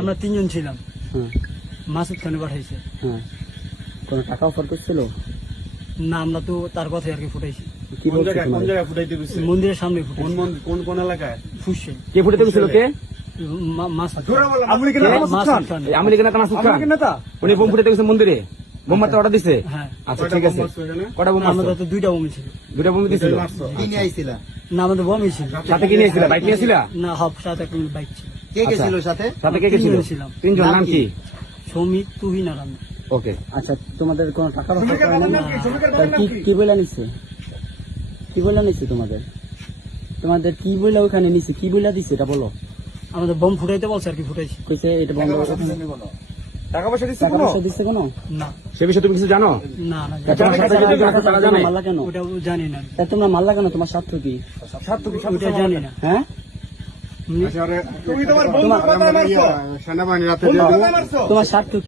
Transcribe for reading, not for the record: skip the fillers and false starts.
আমরা 3 জন ছিলাম। হ্যাঁ মাসুদ খানে পাঠাইছে। হ্যাঁ কোনো টাকা অফার করছিল? না, আমরা তো তার কথাই আর কি ফুটাইছি। কি বলছে কোন তোমাদের? জায়গায় ফুটাইতে গেছে? মন্দিরের সামনে কোন ফুটাইছি। মন্দির, কোন এলাকায়? ফুসছে কে ফুটাতে গেছিল? কে? মাসুদ আমলি কেন? মাসুদ খান। এই আমেরিকান নেতা মাসুদ খান? নেতা? উনি বোম ফুটাতে গেছে মন্দিরে? বোম মারতে অর্ডার দিছে? হ্যাঁ, আচ্ছা ঠিক আছে। কটা বোম মারছো? আমাদের তো 2টা বোম ছিল। দুটা বোম দিছিল? কি নিয়ে আইছিলা? না, আমাদের বোমই ছিল। সাথে কি নিয়েছিল? বাইক নিয়েছিল? না, হব সাথে একটা বাইক ছিল। কে গেছিল সাথে? সাথে কে গেছিল? 3 জন ছিলাম। 3 জন। নাম কি? সমিত, তুহিন আর আমি। ওকে। আচ্ছা তোমাদের কোনো টাকা অফার শ্রমিকের করে বাবার না? নাম কি? শ্রমিকের তা বাবার নাম কি কি? কি বলে নিছে? কি বলে নিছে তোমাদের? তোমাদের কি বলে ওখানে নিছে? কি বলে দিছে এটা বলো। আমাদের বোম ফুটাইতে বলছে আর কি ফুটাইছি। কইছে এটা বন্ধ করে দিছে। টাকা পয়সা দিচ্ছে টাকা কোনো? পয়সা দিছে কেন? না সে বিষয়ে তুমি কিছু জানো? না না, তা তোমার সাথে যদি টাকা তারা জানে? মারলা কেন? ওটা জানি না। তা তোমরা মারলা কেন? তোমার স্বার্থ কি? ওটা জানি না। হ্যাঁ তুমি তোমার বন্ধুর কথায় মারছো? সেনাবাহিনী রাতে বন্ধুর কথায় মারছো? তোমার স্বার্থ